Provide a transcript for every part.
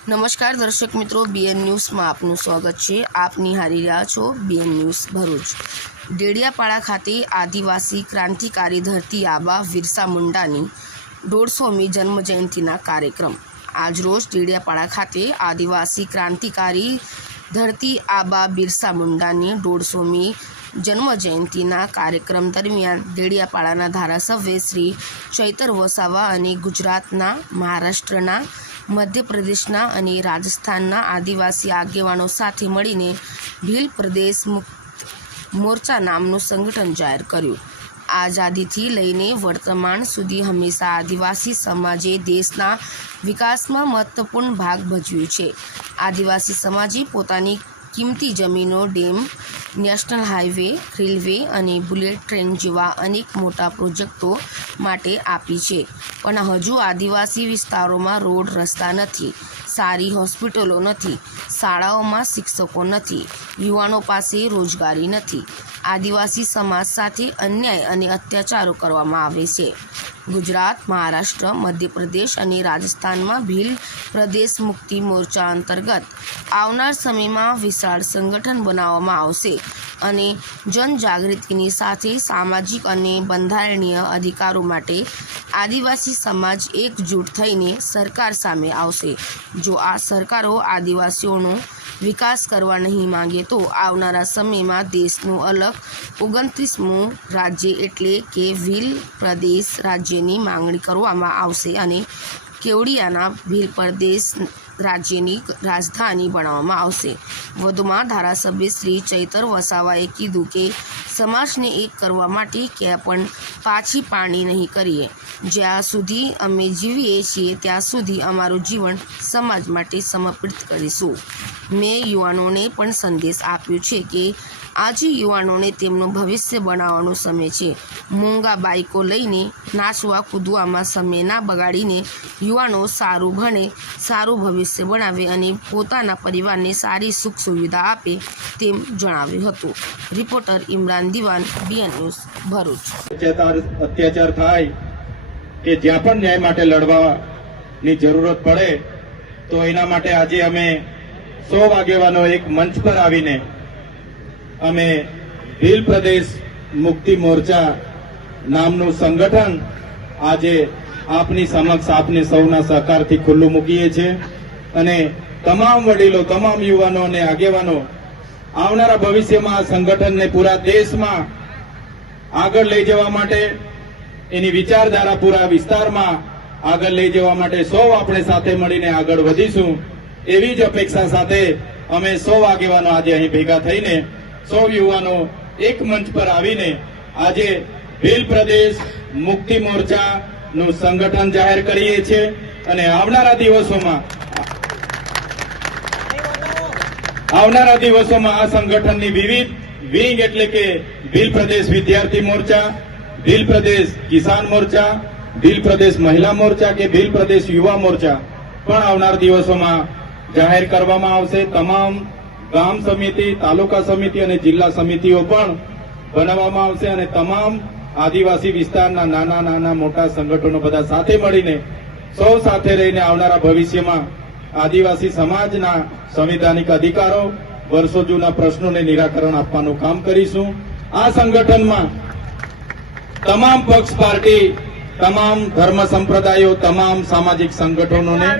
નમસ્કાર દર્શક મિત્રો, બીએન ન્યૂઝમાં આપનું સ્વાગત છે। આપ નિહાળી રહ્યા છો બીએન ન્યૂઝ ભરૂચ। ડેડિયાપાડા ખાતે આદિવાસી ક્રાંતિકારી ધરતી આબા બિરસા મુંડાની 150મી જન્મજયંતિના કાર્યક્રમ આજરોજ ડેડિયાપાડા ખાતે આદિવાસી ક્રાંતિકારી ધરતી આબા બિરસા મુંડાની 150મી જન્મજયંતિના કાર્યક્રમ દરમિયાન ડેડિયાપાડાના ધારાસભ્ય શ્રી ચૈતર વસાવા અને ગુજરાતના, મહારાષ્ટ્રના, મધ્યપ્રદેશના અને રાજસ્થાનના આદિવાસી આગેવાનો સાથે મળીને ભીલ પ્રદેશ મુક્તિ મોરચા નામનું સંગઠન જાહેર કર્યું। આઝાદીથી લઈને વર્તમાન સુધી હંમેશા આદિવાસી સમાજે દેશના વિકાસમાં મહત્વપૂર્ણ ભાગ ભજવ્યો છે। આદિવાસી સમાજે પોતાની કિંમતી જમીનો ડેમ, નેશનલ હાઈવે, રેલવે અને બુલેટ ટ્રેન જેવા અનેક મોટા પ્રોજેક્ટો માટે આપી છે, પણ હજુ આદિવાસી વિસ્તારોમાં રોડ રસ્તા નથી, સારી હોસ્પિટલો નથી, શાળાઓમાં શિક્ષકો નથી, યુવાનો પાસે રોજગારી નથી। આદિવાસી સમાજ સાથે અન્યાય અને અત્યાચારો કરવામાં આવે છે। ગુજરાત, મહારાષ્ટ્ર, મધ્યપ્રદેશ અને રાજસ્થાનમાં ભીલ પ્રદેશ મુક્તિ મોરચા અંતર્ગત આવનાર સમયમાં વિશાળ સંગઠન બનાવવામાં આવશે અને જનજાગૃતિની સાથે સામાજિક અને બંધારણીય અધિકારો માટે આદિવાસી સમાજ એકજૂટ થઈને સરકાર સામે આવશે। જો આ સરકારો આદિવાસીઓનો વિકાસ કરવા નહીં માંગે તો આવનારા સમયમાં દેશનું અલગ 29મું રાજ્ય એટલે કે ભીલ પ્રદેશ રાજ્યની માંગણી કરવામાં આવશે અને કેવડિયાના ભીલ પ્રદેશ રાજ્યની રાજધાની બનાવવામાં આવશે। વધુમાં ધારાસભ્ય શ્રી ચૈતર વસાવાએ કીધું કે સમાજને એક કરવા માટે ક્યાં પણ પાછી પાણી નહીં કરીએ। જ્યાં સુધી અમે જીવીએ છીએ ત્યાં સુધી અમારું જીવન સમાજ માટે સમર્પિત કરીશું। મેં યુવાનોને પણ સંદેશ આપ્યો છે કે આજે યુવાનોને તેમનું ભવિષ્ય બનાવવાનો સમય છે। મોંઘા બાઇકો લઈને નાચવા કૂદવામાં સમય ના બગાડીને યુવાનો સારું ભણે, સારું ભવિષ્ય બનાવે અને પોતાના પરિવારને સારી સુખ સુવિધા આપે તેમ જણાવ્યું હતું। રિપોર્ટર ઇમરાન દિવાન, બીએન ન્યૂઝ ભરૂચ। અત્યાચાર થાય કે જ્યાં પણ ન્યાય માટે લડવાની જરૂરત પડે તો એના માટે આજે અમે 100 આગેવાનો એક મંચ પર આવીને અમે ભીલ પ્રદેશ મુક્તિ મોરચા નામનું સંગઠન આજે આપની સમક્ષ આપની સૌના સહકારથી ખુલ્લું મૂકીએ છીએ અને તમામ વડીલો, તમામ યુવાનો અને આગેવાનો આવનારા ભવિષ્યમાં આ સંગઠનને પૂરા દેશમાં આગળ લઈ જવા માટે, એની વિચારધારા પૂરા વિસ્તારમાં આગળ લઈ જવા માટે સૌ આપણે સાથે મળીને આગળ વધીશું એવી જ અપેક્ષા સાથે અમે 100 આગેવાનો આજે અહીં ભેગા થઈને 100 યુવાનો એક મંચ પર આવીને આજે ભીલ પ્રદેશ મુક્તિ મોરચાનું સંગઠન જાહેર કરીએ છીએ અને આવનારા દિવસોમાં આ સંગઠનની વિવિધ વિંગ એટલે કે ભીલ પ્રદેશ વિદ્યાર્થી મોરચા, ભીલ પ્રદેશ કિસાન મોરચા, ભીલ પ્રદેશ મહિલા મોરચા કે ભીલ પ્રદેશ યુવા મોરચા પણ આવનાર દિવસોમાં જાહેર કરવામાં આવશે। તમામ ગામ સમિતિ, તાલુકા સમિતિ અને જિલ્લા સમિતિઓ પણ બનાવવામાં આવશે અને તમામ આદિવાસી વિસ્તારના નાના નાના મોટા સંગઠનો બધા સાથે મળીને સૌ સાથે રહીને આવનારા ભવિષ્યમાં આદિવાસી સમાજના સંવિધાનિક અધિકારો, વર્ષો જૂના પ્રશ્નોને નિરાકરણ આપવાનું કામ કરીશું। આ સંગઠનમાં તમામ પક્ષ પાર્ટી, તમામ ધર્મ સંપ્રદાયો, તમામ સામાજિક સંગઠનોને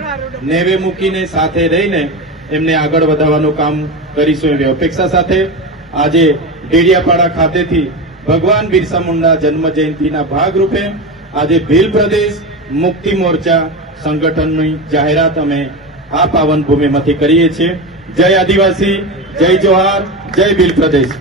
નેવે મૂકીને સાથે રહીને એમને આગળ વધારવાનું કામ કરીશું એવી અપેક્ષા સાથે આજે ડેડિયાપાડા ખાતેથી ભગવાન બિરસા મુંડા જન્મ જયંતિના ભાગરૂપે આજે ભીલ પ્રદેશ મુક્તિ મોરચા સંગઠનની જાહેરાત અમે આ પાવન ભૂમિમાંથી કરીએ છીએ। જય આદિવાસી, જય જોહાર, જય ભીલ પ્રદેશ।